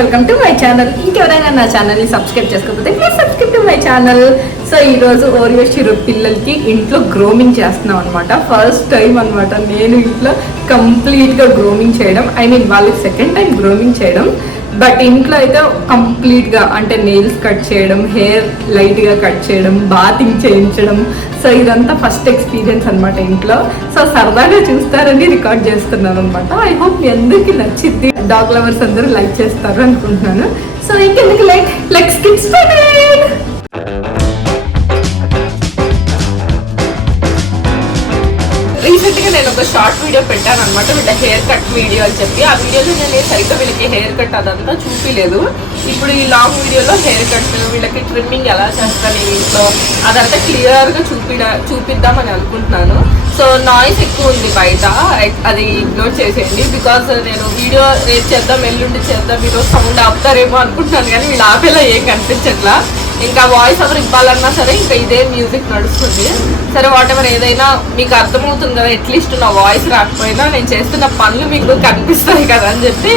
Welcome to my channel. ఇంకెవరైనా నా ఛానల్ని సబ్స్క్రైబ్ చేసుకోకపోతే please subscribe to my channel. So ఈరోజు ఓరియో షిరో పిల్లలకి ఇంట్లో గ్రోమింగ్ చేస్తున్నాం అనమాట. ఫస్ట్ టైం అనమాట నేను ఇంట్లో కంప్లీట్గా గ్రోమింగ్ చేయడం. ఐ మీన్ వాళ్ళకి సెకండ్ టైం గ్రోమింగ్ చేయడం. బట్ ఇంట్లో అయితే కంప్లీట్గా అంటే నెయిల్స్ కట్ చేయడం, హెయిర్ లైట్గా కట్ చేయడం, బాతింగ్ చేయించడం. సో ఇదంతా ఫస్ట్ ఎక్స్పీరియన్స్ అనమాట ఇంట్లో. సో సరదాగా చూస్తారని రికార్డ్ చేస్తున్నాను అనమాట. ఐ హోప్ మీ అందరికీ నచ్చిద్ది. డాగ్ లవర్స్ అందరూ లైక్ చేస్తారు అనుకుంటున్నాను. సో ఇంకెందుకు లెట్స్ గెట్ స్టార్టెడ్. రీసెంట్గా నేను ఒక షార్ట్ వీడియో పెట్టాను అనమాట, వీళ్ళ హెయిర్ కట్ వీడియో అని చెప్పి. ఆ వీడియోలో నేను సరిగ్గా వీళ్ళకి హెయిర్ కట్ అదంతా చూపిలేదు. ఇప్పుడు ఈ లాంగ్ వీడియోలో హెయిర్ కట్, వీళ్ళకి ట్రిమ్మింగ్ ఎలా చేస్తాను నేను ఇంట్లో, అదంతా క్లియర్గా చూపిద్దామని అనుకుంటున్నాను. సో నాయిస్ ఎక్కువ ఉంది బయట, అది ఇగ్నోర్ చేసేయండి. బికాజ్ నేను వీడియో రేపు చేద్దాం, ఎల్లుండి చేద్దాం, ఈరోజు సౌండ్ ఆపుతారేమో అనుకుంటున్నాను, కానీ వీళ్ళు ఆపేలా ఏం కనిపించట్లా. ఇంకా వాయిస్ ఎవరు ఇవ్వాలన్నా సరే ఇంకా ఇదే మ్యూజిక్ నడుస్తుంది. సరే వాట్ ఎవర్, ఏదైనా మీకు అర్థమవుతుంది కదా, అట్లీస్ట్ నా వాయిస్ రాకపోయినా నేను చేస్తున్న పనులు మీకు కనిపిస్తాయి కదా అని చెప్పి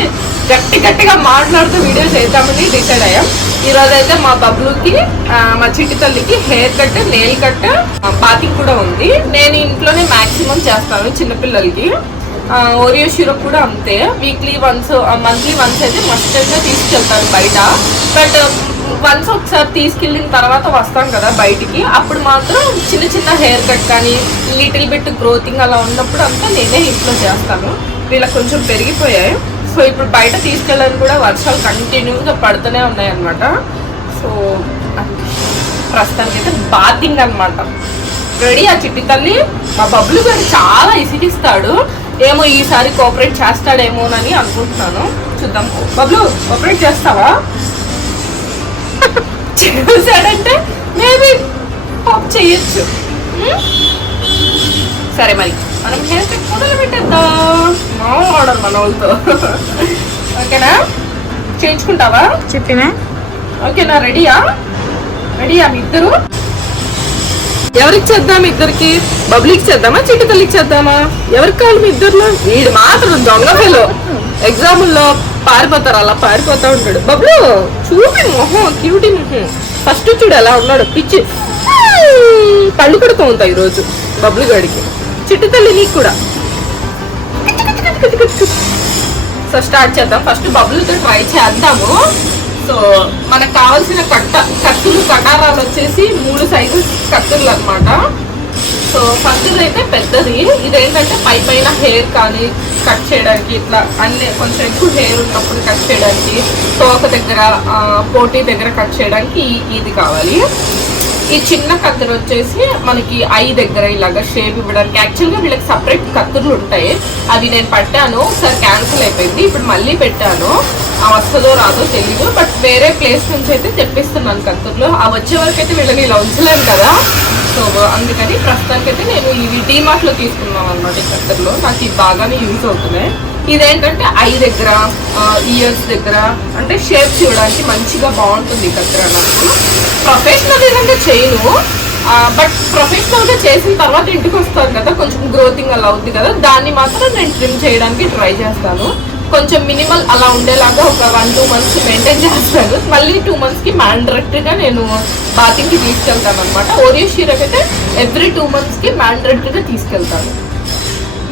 గట్టిగా మాట్లాడుతూ వీడియో చేద్దామని డిసైడ్ అయ్యాం. ఈరోజు అయితే మా బబ్లుకి, మా చిట్టి తల్లికి hair cut, nail cut, bathing కూడా ఉంది. నేను ఇంట్లోనే మ్యాక్సిమం చేస్తాను చిన్నపిల్లలకి. ఓరియో షిరో కూడా అంతే. వీక్లీ వన్స్, మంత్లీ వన్స్ అయితే మస్టర్గా తీసుకెళ్తాను బయట. బట్ వన్స్ ఒకసారి తీసుకెళ్ళిన తర్వాత వస్తాం కదా బయటికి, అప్పుడు మాత్రం చిన్న చిన్న హెయిర్ కట్ కానీ లిటిల్ బిట్ గ్రోతింగ్ అలా ఉన్నప్పుడు అంతా నేనే ఇంట్లో చేస్తాను. వీళ్ళకి కొంచెం పెరిగిపోయాయి. సో ఇప్పుడు బయట తీసుకెళ్ళాలని కూడా వర్షాలు కంటిన్యూగా పడుతూనే ఉన్నాయన్నమాట. సో ప్రస్తుతానికి అయితే బాతింగ్ అనమాట రెడీ. ఆ చిట్టి తల్లి మా బబ్లు గారు చాలా ఇసిగిస్తాడు. ఏమో ఈసారి కోఆపరేట్ చేస్తాడేమోనని అనుకుంటున్నాను. చూద్దాం. బబ్లు, కోఆపరేట్ చేస్తావా? చూసాడంటే మేబీ పాప్ చేయొచ్చు. సరే మరి మనం హెయిర్ కట్ మొదలు పెట్టేద్దాం. మాట్లాడాలి మన వాళ్ళతో. ఓకేనా? చేయించుకుంటావా? చెప్పినా. ఓకేనా? రెడీయా మీ ఇద్దరు? ఎవరికి చేద్దాం? ఇద్దరికి. బబ్లీకి చేద్దామా, చిట్టి తల్లికి చేద్దామా? ఎవరికి కావాలి మీ ఇద్దరులో? వీడు మాత్రం దొంగ పిల్లో. ఎగ్జాముల్లో పారిపోతారు, అలా పారిపోతా ఉంటాడు. బబ్లు చూపి మొహం, క్యూటీ మొహం. ఫస్ట్ చూడు ఎలా ఉన్నాడు, పిచ్చి. పళ్ళు కూడా తోముతాయి ఈరోజు బబ్లు గడికి. చిట్టి తల్లి నీకు కూడా. సో స్టార్ట్ చేద్దాం. ఫస్ట్ బబ్లుతో ట్రై చేద్దాము. సో మనకు కావాల్సిన కత్తులు, కటారాలు వచ్చేసి 3 సైజు కత్తులు అనమాట. సో ఫస్ట్ అయితే పెద్దది. ఇదేంటంటే పైన హెయిర్ కానీ కట్ చేయడానికి, ఇట్లా అన్ని కొంచెం ఎక్కువ హెయిర్ ఉన్నప్పుడు కట్ చేయడానికి, తోక దగ్గర, పోటీ దగ్గర కట్ చేయడానికి ఇది కావాలి. ఈ చిన్న కత్తులు వచ్చేసి మనకి ఐ దగ్గర ఇలాగా షేప్ ఇవ్వడానికి. యాక్చువల్గా వీళ్ళకి సపరేట్ కత్తులు ఉంటాయి, అవి నేను పట్టాను, ఒకసారి క్యాన్సిల్ అయిపోయింది. ఇప్పుడు మళ్ళీ పెట్టాను. వస్తుందో రాదో తెలీదు, బట్ వేరే ప్లేస్ నుంచి అయితే తెప్పిస్తున్నాను కత్తులు. వచ్చే వరకు అయితే వీళ్ళని ఇలా ఉంచలేను కదా. సో అందుకని ప్రస్తుతానికైతే నేను ఇవి డీమార్ట్లో తీసుకున్నాను అనమాట. ఈ కత్తర్లో నాకు ఇది బాగానే యూజ్ అవుతున్నాయి. ఇదేంటంటే ఐ దగ్గర, ఇయర్స్ దగ్గర అంటే షేప్ చూడడానికి మంచిగా బాగుంటుంది ఈ కత్తెర. నాకు ప్రొఫెషనల్గా చేయను, బట్ ప్రొఫెషనల్గా చేసిన తర్వాత ఇంటికి వస్తాను కదా, కొంచెం గ్రోతింగ్ అలా అవుతుంది కదా, దాన్ని మాత్రం నేను ట్రిమ్ చేయడానికి ట్రై చేస్తాను. కొంచెం మినిమల్ అలా ఉండేలాగా ఒక 1-2 మంత్స్ మెయింటైన్ చేస్తాను. మళ్ళీ 2 మంత్స్కి మ్యాండరేటరీగా నేను బాతింగ్కి తీసుకెళ్తాను అనమాట. ఓరియో షిరోకి అయితే ఎవ్రీ 2 మంత్స్కి మ్యాండరేటరీగా తీసుకెళ్తాను.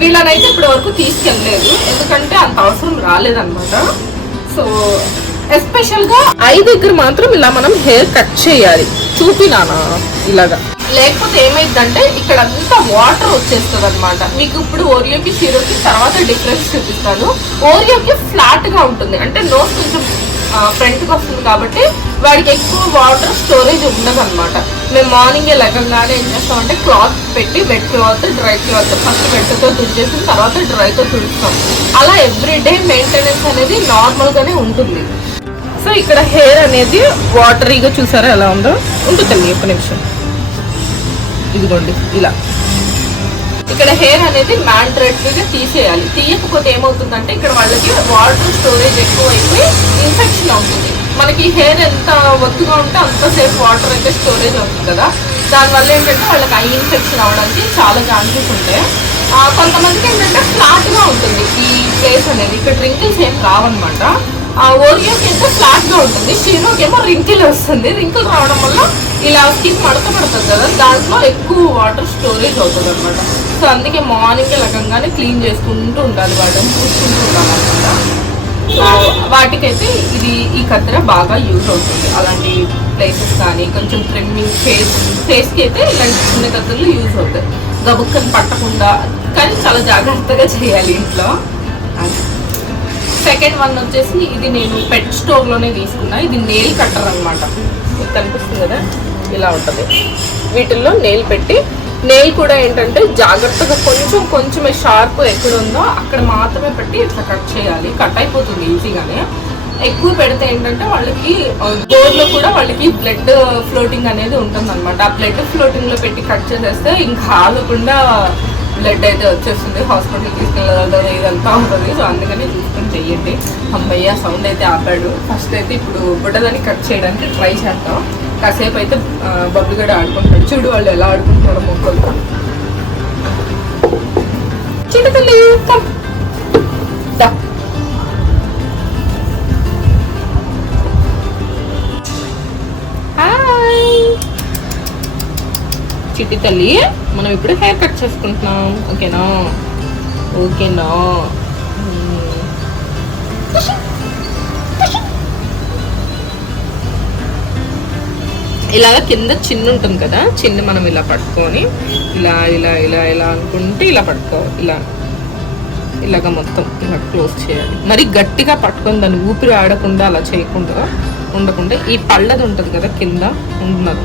వీళ్ళనైతే ఇప్పటి వరకు తీసుకెళ్ళలేదు, ఎందుకంటే అంత అవసరం రాలేదన్నమాట. సో ఎస్పెషల్గా ఐ దగ్గర మాత్రం ఇలా మనం హెయిర్ కట్ చేయాలి. చూపినానా ఇలాగా, లేకపోతే ఏమైందంటే ఇక్కడ అంతా వాటర్ వచ్చేస్తుంది అనమాట. మీకు ఇప్పుడు ఓరియోకి షిరోకి తర్వాత డిఫరెన్స్ చూపిస్తాను. ఓరియోకి ఫ్లాట్ గా ఉంటుంది, అంటే నోస్ కొంచెం ఫ్రంట్కి వస్తుంది కాబట్టి వాడికి ఎక్కువ వాటర్ స్టోరేజ్ ఉండదు అనమాట. మేము మార్నింగే లెగంగానే ఏం చేస్తామంటే క్లాత్ పెట్టి, wet cloth, dry cloth, first వెట్తో తుడిచేసి తర్వాత డ్రైతో తుడుస్తాం. అలా ఎవ్రీడే మెయింటెనెన్స్ అనేది నార్మల్గానే ఉంటుంది. సో ఇక్కడ హెయిర్ అనేది వాటరీగా చూసారా ఎలా ఉందో ఉంటుంది. ఒక నిమిషం, ఇదిగోండి ఇలా. ఇక్కడ హెయిర్ అనేది మ్యాండరేటరీగా తీసేయాలి. తీయకపోతే ఏమవుతుందంటే ఇక్కడ వాళ్ళకి వాటర్ స్టోరేజ్ ఎక్కువ అయిపోయి ఇన్ఫెక్షన్ అవుతుంది. మనకి హెయిర్ ఎంత ఒత్తుగా ఉంటే అంతసేపు వాటర్ అయితే స్టోరేజ్ అవుతుంది కదా, దానివల్ల ఏంటంటే వాళ్ళకి ఐ ఇన్ఫెక్షన్ అవ్వడానికి చాలా ఛాన్సెస్ ఉంటాయి. కొంతమందికి ఏంటంటే ఫ్లాట్గా ఉంటుంది ఈ ప్లేస్ అనేది, ఇక్కడ రింకిల్స్ ఏం రావన్నమాట. ఆ ఓరియోకి అయితే ఫ్లాట్ గా ఉంటుంది, షీరోకి ఏమో రింకిల్ వస్తుంది. రింకిల్ రావడం వల్ల ఇలా స్కిన్ మడత పడుతుంది కదా, దాంట్లో ఎక్కువ వాటర్ స్టోరేజ్ అవుతుంది అనమాట. సో అందుకే మార్నింగ్ లగంగానే క్లీన్ చేసుకుంటూ ఉండాలి, వాటిని చూసుకుంటూ ఉండాలి అనమాట. సో వాటికైతే ఈ కత్తెర బాగా యూజ్ అవుతుంది. అలాంటి ప్లేసెస్ కానీ కొంచెం ట్రిమ్మింగ్ ఫేస్కి అయితే ఇలాంటి చిన్న కత్తెరలు యూజ్ అవుతాయి, గబుక్కని పట్టకుండా. కానీ చాలా జాగ్రత్తగా చేయాలి ఇంట్లో. సెకండ్ వన్ వచ్చేసి ఇది నేను పెట్ స్టోర్లోనే తీసుకున్నా. ఇది నెయిల్ కట్టర్ అనమాట. మీకు కనిపిస్తుంది కదా, ఇలా ఉంటుంది. వీటిల్లో నెయిల్ పెట్టి, నెయిల్ కూడా ఏంటంటే జాగ్రత్తగా కొంచెమే షార్ప్ ఎక్కడ ఉందో అక్కడ మాత్రమే పెట్టి ఇట్లా కట్ చేయాలి. కట్ అయిపోతుంది ఈజీగానే. ఎక్కువ పెడితే ఏంటంటే వాళ్ళకి గోర్లో కూడా వాళ్ళకి బ్లడ్ ఫ్లోటింగ్ అనేది ఉంటుంది అనమాట. ఆ బ్లడ్ ఫ్లోటింగ్లో పెట్టి కట్ చేసేస్తే ఇంకా ఆగకుండా బ్లడ్ అయితే వచ్చేస్తుంది, హాస్పిటల్కి తీసుకెళ్ళాలి, ఇదంతా ఉంటుంది. సో అందుకని చూసుకొని చెయ్యండి. అమ్మయ్య సౌండ్ అయితే ఆపాడు. ఫస్ట్ అయితే ఇప్పుడు బుడ్డదాన్ని కట్ చేయడానికి ట్రై చేద్దాం. కాసేపు అయితే బబ్బులు కూడా ఆడుకుంటాడు. చూడు వాళ్ళు ఎలా ఆడుకుంటారో మొక్కలతో. చిన్నతల్లి చిట్టి తల్లి, మనం ఇప్పుడు హెయిర్ కట్ చేసుకుంటున్నాం. ఓకేనా? ఓకేనా? ఇలాగ కింద చిన్న ఉంటుంది కదా, చిన్న మనం ఇలా పట్టుకొని ఇలా ఇలా ఇలా ఇలా అనుకుంటే ఇలా పట్టుకోవాలి. ఇలాగ మొత్తం ఇలా క్లోజ్ చేయాలి. మరి గట్టిగా పట్టుకొని దాన్ని ఊపిరి ఆడకుండా అలా చేయకుండా ఉండకుండా ఈ పళ్ళది ఉంటుంది కదా కింద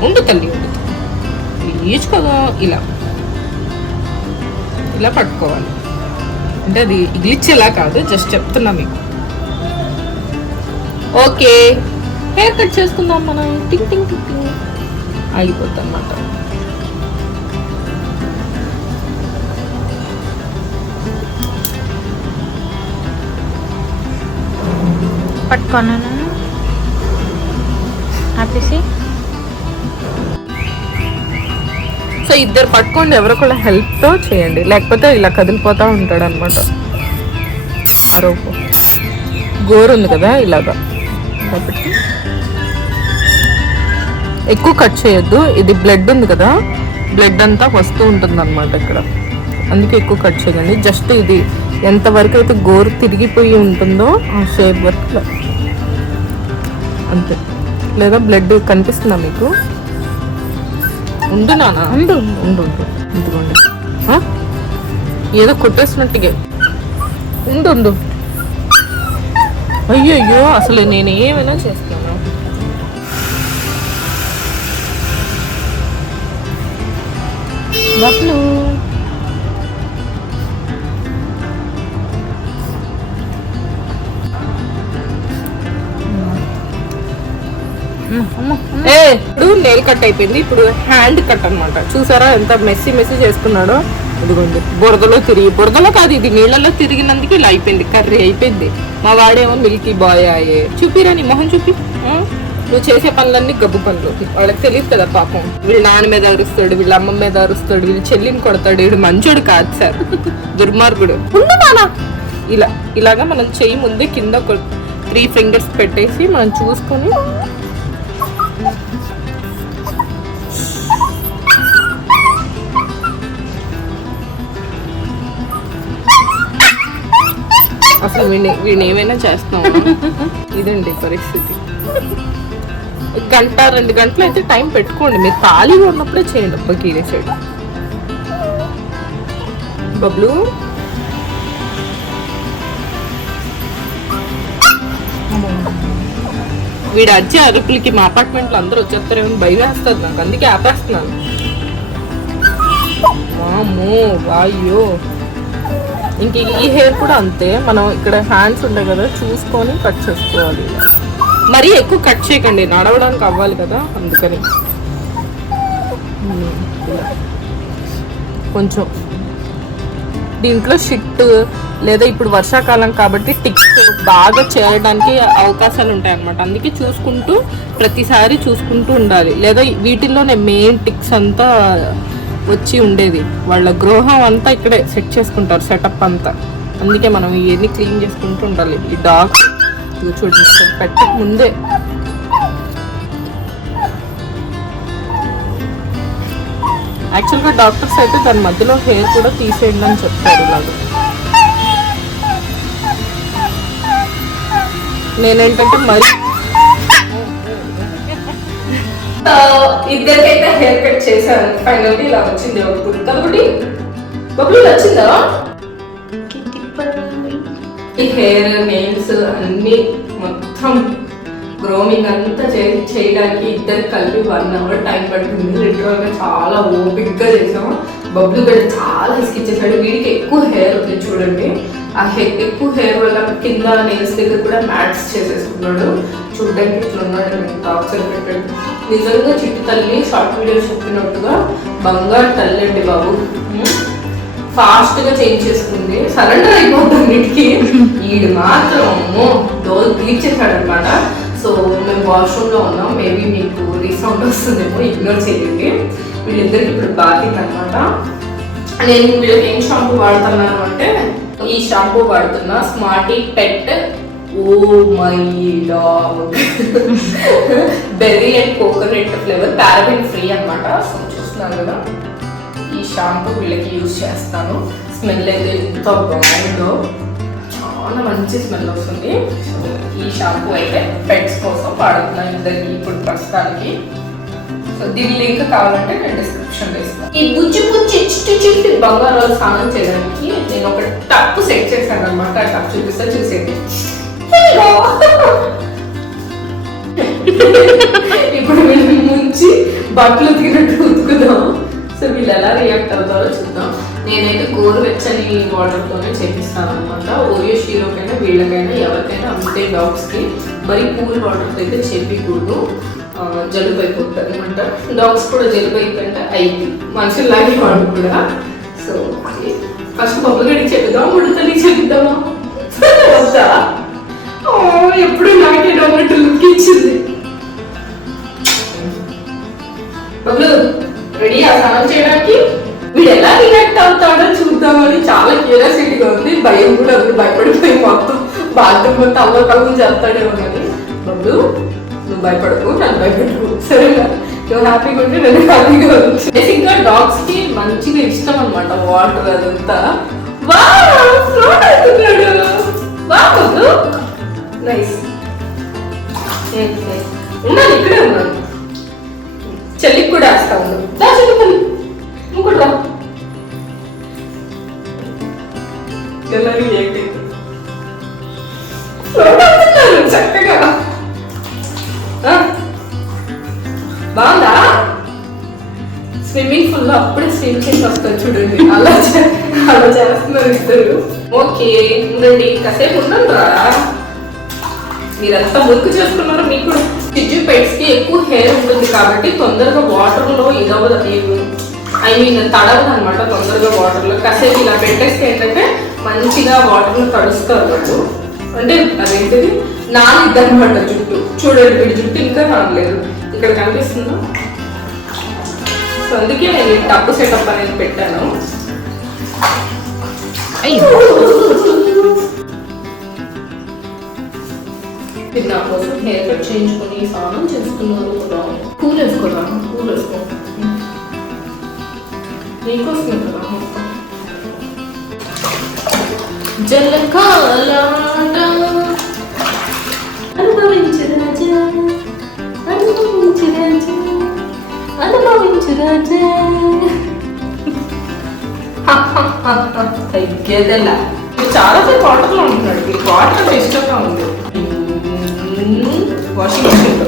ఉండు తల్లి, ఉండు ప్లీజ్ కదా, ఇలా పట్టుకోవాలి. అంటే అది గ్లిచ్చేలా కాదు, జస్ట్ చెప్తున్నా మీకు. ఓకే, హెయిర్ కట్ చేసుకుందాం మనం. టింగ్ టింగ్ టింగ్ టింగ్ ఆగిపోద్ది అన్నమాట. పట్టుకోనా ఆపేసి. సో ఇద్దరు పట్టుకోండి, ఎవరికొకళ్ళ హెల్ప్తో చేయండి, లేకపోతే ఇలా కదిలిపోతూ ఉంటాడు అనమాట. ఆరోపు గోరు ఉంది కదా ఇలాగా, కాబట్టి ఎక్కువ కట్ చేయొద్దు. ఇది బ్లడ్ ఉంది కదా, బ్లడ్ అంతా వస్తూ ఉంటుంది అనమాట ఇక్కడ, అందుకే ఎక్కువ కట్ చేయండి. జస్ట్ ఇది ఎంతవరకు అయితే గోరు తిరిగిపోయి ఉంటుందో ఆ షేప్ వరకు అంతే. లేదా బ్లడ్ కనిపిస్తుందా మీకు? ఉండు నాన్న, ఉండు ఉండు ఉండు, ఇందుకోండి. ఏదో కొట్టేసినట్టుగా ఉండు ఉండు. అయ్యో అసలు నేను ఏమైనా చేస్తాను. బబ్లు ఇప్పుడు నెయిల్ కట్ అయిపోయింది. ఇప్పుడు హ్యాండ్ కట్ అన్నమాట. చూసారా ఎంత మెస్సీ చేసుకున్నాడో. ఇదిగోండి, బురదలో కాదు, ఇది నీళ్ళలో తిరిగినందుకు ఇలా అయిపోయింది, కర్రీ అయిపోయింది. మా వాడేమో మిల్కీ బాయ్ అయ్యే. చూపిరా నీ మొహం చూపి. నువ్వు చేసే పనులన్నీ గబ్బు పనులు. వాళ్ళకి తెలియదు కదా పాపం. వీళ్ళ నాన్న మీద అరుస్తాడు, వీళ్ళ అమ్మ మీద అరుస్తాడు, వీళ్ళు చెల్లిని కొడతాడు. వీడు మంచోడు కాదు సార్, దుర్మార్గుడు. ఇలాగా మనం చెయ్యి ముందే కింద 3 ఫింగర్స్ పెట్టేసి మనం చూసుకొని అసలు వీడిని ఏమైనా చేస్తాం. ఇదండి పరిస్థితి. 1-2 గంటలు అయితే టైం పెట్టుకోండి. మీరు ఖాళీగా ఉన్నప్పుడే చేయండి. అబ్బా కీరే సైడ్ బబ్లు. వీడు అజ్జి అరుపులకి మా అపార్ట్మెంట్లో అందరూ వచ్చేస్తారేమో భయం వేస్తుంది నాకు, అందుకే ఆపేస్తున్నాను. వామ్మో వాయ్యో. ఇంక ఈ హెయిర్ కూడా అంతే. మనం ఇక్కడ హ్యాండ్స్ ఉంటాయి కదా, చూసుకొని కట్ చేసుకోవాలి. మరీ ఎక్కువ కట్ చేయకండి, నడవడానికి అవ్వాలి కదా, అందుకని. కొంచెం దీంట్లో షిట్ లేదా ఇప్పుడు వర్షాకాలం కాబట్టి టిక్స్ బాగా చేయడానికి అవకాశాలు ఉంటాయి అన్నమాట. అందుకే చూసుకుంటూ ప్రతిసారి చూసుకుంటూ ఉండాలి. లేదా వీటిల్లోనే మెయిన్ టిక్స్ అంతా వచ్చి ఉండేది. వాళ్ళ గృహం అంతా ఇక్కడే సెట్ చేసుకుంటారు, సెటప్ అంతా. అందుకే మనం ఇవన్నీ క్లీన్ చేసుకుంటూ ఉండాలి. ఈ డాగ్స్ ఇది చూడండి పెట్టక ముందే యాక్చువల్గా డాక్టర్స్ అయితే దాని మధ్యలో హెయిర్ కూడా తీసేయండి అని చెప్తారు. ఇలాగా నేనేంటంటే మరి ఇద్దరికైతే హెయిర్ కట్ చేశాను. ఫైనల్లీ ఇలా వచ్చింది అవుట్పుట్. కాబట్టి బబ్లు వచ్చిందా? ఈ హెయిర్ నెయిల్స్ అన్ని మొత్తం గ్రోమింగ్ అంతా చేయడానికి ఇద్దరు కలిపి 1 అవర్ టైం పడుతుంది. లిటరల్ గా చాలా ఓపిక్ గా చేసాము. బబ్లు గడ్డ చాలా ఇసుకిచ్చేసాడు. వీడికి ఎక్కువ హెయిర్ ఉంది చూడండి. ఆ ఎక్కువ హెయిర్ వల్ల కింద నెయిల్స్ దగ్గర కూడా మ్యాట్స్ చేసేసుకున్నాడు. చూడడానికి ఇట్లా ఉన్నాడు. టార్చర్ పెట్టాడు. నిజంగా చిట్టు తల్లి షార్ట్ వీడియో చెప్పినట్టుగా బంగారు తల్లి అండి బాబు. ఫాస్ట్ గా చేంజ్ చేసుకుంది. సరెండర్ అయిపోతుంది ఇంటికి. ఈడు మాత్రం డోర్ తీర్చేసాడు అనమాట. సో మేము వాష్రూమ్ లో ఉన్నాం. మేబీ మీకు రీసౌండ్ వస్తుందేమో, ఇగ్నోర్ చేయండి. వీళ్ళిద్దరికి ఇప్పుడు బాధ్యత అనమాట. నేను వీళ్ళకి ఏం షాంపూ వాడుతున్నాను అంటే ఈ షాంపూ వాడుతున్నా, Smarty Pet Oh My Dog berry and coconut flavour, paraben free అనమాట. సో చూస్తున్నాను కదా, ఈ షాంపూ వీళ్ళకి యూజ్ చేస్తాను. స్మెల్ అయితే ఎంత బాగుందో, చాలా మంచి స్మెల్ వస్తుంది. ఈ షాంపూ అయితే పెట్స్ కోసం వాడుతున్నాను ఇద్దరికి ఇప్పుడు ప్రస్తుతానికి. సో దీని లింక్ కావాలంటే నేను డిస్క్రిప్షన్లో ఇస్తాను. ఈ బుజ్జి బుజ్జి చిట్టి బంగారాలు స్నానం చేయడానికి నేను ఒక టప్ సెట్ చేశాను అనమాట. ఆ టప్ చూపిస్తా, చూసేది. ఇప్పుడు వీళ్ళు ముంచి బట్టలు తినట్టు ఉతుకుదాం. సో వీళ్ళు ఎలా రియాక్ట్ అవుతారో చూద్దాం. నేనైతే గోరువెచ్చని వాటర్తోనే చేపిస్తాను అనమాట. ఓరియో షీరోకైనా వీళ్ళకైనా ఎవరికైనా అంతే డాగ్స్కి. మరి కూల్ వాటర్తో అయితే చేపించకూడదు, జలుబు అయిపోతుంది అనమాట. డాగ్స్ కూడా జలుబు అయిపోయింటే అయింది, మనుషుల్లాగే వాడు కూడా. సో ఫస్ట్ బొబ్బగడికి చెప్తాం, ఉడతలికి చెప్తామా వద్దా? ఎప్పుడు నాకే డొన్నట్టు లుక్ ఇచ్చింది. బొబ్బలు రెడీ ఆ స్నానం చేయడానికి? వీడు ఎలా రియాక్ట్ అవుతాడో చూద్దామని చాలా క్యూరియాసిటీగా ఉంది. భయం కూడా ఉంది. భయపడిపోయి మొత్తం బాత్రూమ్ మొత్తం అవ్వకం చేస్తాడేమో. కానీ బొబ్బు నువ్వు భయపడకు, నన్ను భయపెట్టుకు, సరేనా? నువ్వు హ్యాపీగా ఉంటే నేను హ్యాపీగా ఉంది. బేసిక్గా డాగ్స్ కి మంచిగా ఇష్టం అనమాట వాటర్ అదంతా. నైస్. ఉన్నాను, ఇక్కడే ఉన్నాను. చెల్లికి కూడా వేస్తా ఉన్నాను. దా చెల్లి, నువ్వు కూడా రా. ఎలా రియాక్ట్ అవుతుంది చక్కగా. బాగుందా? స్విమ్మింగ్ పూల్ లో అప్పుడే స్విమ్ చేసి వస్తారు చూడండి. అలా చేస్తున్నారు ఇద్దరు. ఓకే ఉండండి, కాసేపు ఉండండి రా. మీరంతా మురుకు చేసుకున్నారు. మీకు చిజ్జు పెట్స్ కి ఎక్కువ హెయిర్ ఉంటుంది కాబట్టి తొందరగా వాటర్ లో ఇదవదు, తడవదు అనమాట. తొందరగా వాటర్ లో కాసేపు ఇలా పెట్టేస్తే ఏంటంటే మంచిగా వాటర్ లో తడుస్తారు వాళ్ళు. అంటే అదేంటిది నానిద్ది అనమాట జుట్టు. చూడండి వీడి జుట్టు ఇంకా రాలేదు, ఇక్కడ కనిపిస్తుందా? సో అందుకే నేను ఈ టబ్బు సెటప్ అనేది పెట్టాను. నా కోసం హెయిర్ కట్ చేయించుకొని స్నానం చేసుకున్నారు కూడా. కూల్ వేసుకోరా, కూల్ వేసుకో, నీకోసమే కదా. జలకాలాట అనుభవించు రాజా, అనుభవించు రాజా, అనుభవించు రాజా. తగ్గేదలా చాలా సేపు వాటర్లో ఉంటున్నాడు. ఈ వాటర్ అంటే ఇష్టంగా ఉంది. వాషింగ్ మెషిన్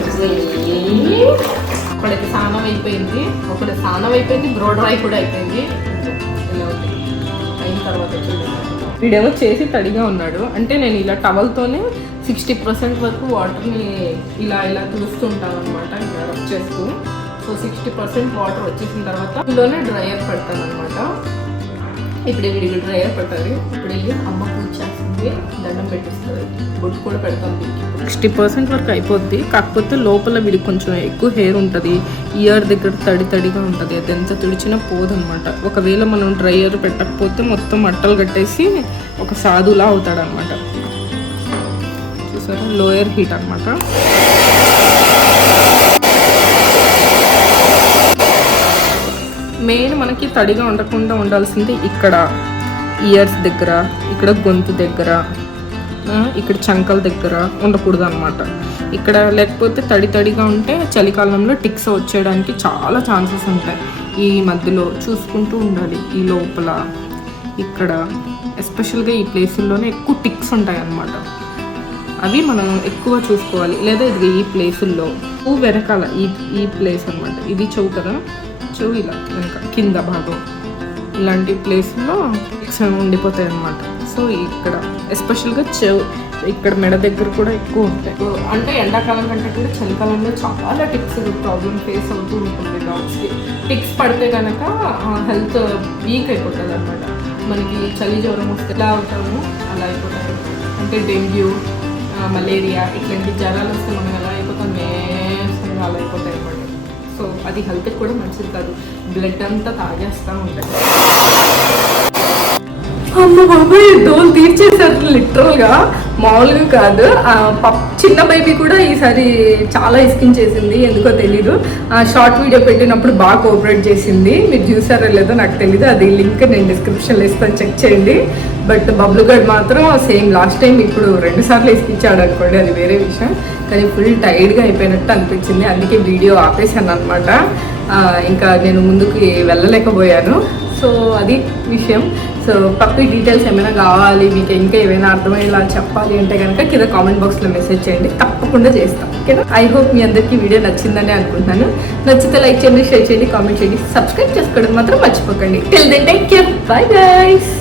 ఒకటి స్నానం అయిపోయింది, ఒకటి స్నానం అయిపోయింది, బ్రో డ్రై కూడా అయిపోయింది. అయిన తర్వాత వీడేమో చేసి తడిగా ఉన్నాడు. అంటే నేను ఇలా టవల్తోనే 60% వరకు వాటర్ని ఇలా తుడుస్తుంటాను అనమాట, ఇలా వచ్చేస్తూ. సో 60% వాటర్ వచ్చేసిన తర్వాత ఇందులోనే డ్రైయర్ పెడతాను అనమాట. ఇప్పుడు వీడికి డ్రైయర్ పెట్టాలి. ఇప్పుడు వెళ్ళి అమ్మ పూజ చేస్తుంది, దండం పెట్టిస్తుంది, బొట్టు కూడా పెడతాం. 60% వరకు అయిపోద్ది. కాకపోతే లోపల వీడికి కొంచెం ఎక్కువ హెయిర్ ఉంటుంది, ఇయర్ దగ్గర తడిగా ఉంటుంది. అది ఎంత తుడిచినా పోదనమాట. ఒకవేళ మనం డ్రైయర్ పెట్టకపోతే మొత్తం అట్టలు కట్టేసి ఒక సాధులా అవుతాడు అనమాట. చూసారా లోయర్ హీట్ అనమాట. మెయిన్ మనకి తడిగా ఉండకుండా ఉండాల్సింది ఇక్కడ ఇయర్స్ దగ్గర, ఇక్కడ గొంతు దగ్గర, ఇక్కడ చంకల దగ్గర ఉండకూడదు అనమాట. ఇక్కడ లేకపోతే తడిగా ఉంటే చలికాలంలో టిక్స్ వచ్చేయడానికి చాలా ఛాన్సెస్ ఉంటాయి. ఈ మధ్యలో చూసుకుంటూ ఉండాలి. ఈ లోపల ఇక్కడ ఎస్పెషల్గా ఈ ప్లేసుల్లోనే ఎక్కువ టిక్స్ ఉంటాయి అన్నమాట. అవి మనం ఎక్కువ చూసుకోవాలి. లేదా ఇది ఈ ప్లేసుల్లో వెనకాల ఈ ప్లేస్ అనమాట. ఇది చెవు కదా, చెవు ఇలా వెనక కింద భాగం ఇలాంటి ప్లేసుల్లో టిక్స్ ఉండిపోతాయి అన్నమాట. సో ఇక్కడ ఎస్పెషల్గా చెవు ఇక్కడ మెడ దగ్గర కూడా ఎక్కువ ఉంటాయి. అంటే ఎండాకాలం కంటే కూడా చలికాలంలో చాలా టిక్స్ ప్రాబ్లం ఫేస్ అవుతూ ఉంటుంది డాగ్స్కి. టిక్స్ పడితే కనుక హెల్త్ వీక్ అయిపోతుంది అనమాట. మనకి చలి జ్వరం వస్తే ఎలా అవుతాము అలా అయిపోతాయి. అంటే డెంగ్యూ, మలేరియా ఇట్లాంటి జ్వరాలు వస్తే మనం ఎలా అయిపోతాం, నీరసంగా అలా అయిపోతాయి అనమాట. సో అది హెల్త్కి కూడా మంచిది కాదు. బ్లడ్ అంతా తాగేస్తూ ఉంటాయి. అమ్మ బాబాయ్ డోల్ తీర్చేసారు లిటరల్గా, మామూలుగా కాదు. చిన్న బేబీ కూడా ఈసారి చాలా ఇస్కించేసింది, ఎందుకో తెలీదు. షార్ట్ వీడియో పెట్టినప్పుడు బాగా కోఆపరేట్ చేసింది. మీరు చూసారో లేదో నాకు తెలీదు, అది లింక్ నేను డిస్క్రిప్షన్లో ఇస్తాను, చెక్ చేయండి. బట్ బబ్లు గడ్ మాత్రం సేమ్ లాస్ట్ టైం ఇప్పుడు 2 సార్లు ఇస్కించాడు అనుకోండి, అది వేరే విషయం. కానీ ఫుల్ టైర్డ్గా అయిపోయినట్టు అనిపించింది, అందుకే వీడియో ఆపేసాను అనమాట. ఇంకా నేను ముందుకు వెళ్ళలేకపోయాను. సో అది విషయం. సో పప్పి డీటెయిల్స్ ఏమైనా కావాలి, మీకు ఇంకా ఏమైనా అర్థమయ్యేలా చెప్పాలి అంటే కనుక కింద కామెంట్ బాక్స్లో మెసేజ్ చేయండి, తప్పకుండా చేస్తాం. ఓకేనా? ఐ హోప్ మీ అందరికీ వీడియో నచ్చిందని అనుకుంటున్నాను. నచ్చితే లైక్ చేయండి, షేర్ చేయండి, కామెంట్ చేయండి, సబ్స్క్రైబ్ చేసుకోవడం మాత్రం మర్చిపోకండి. Till then take care, bye guys.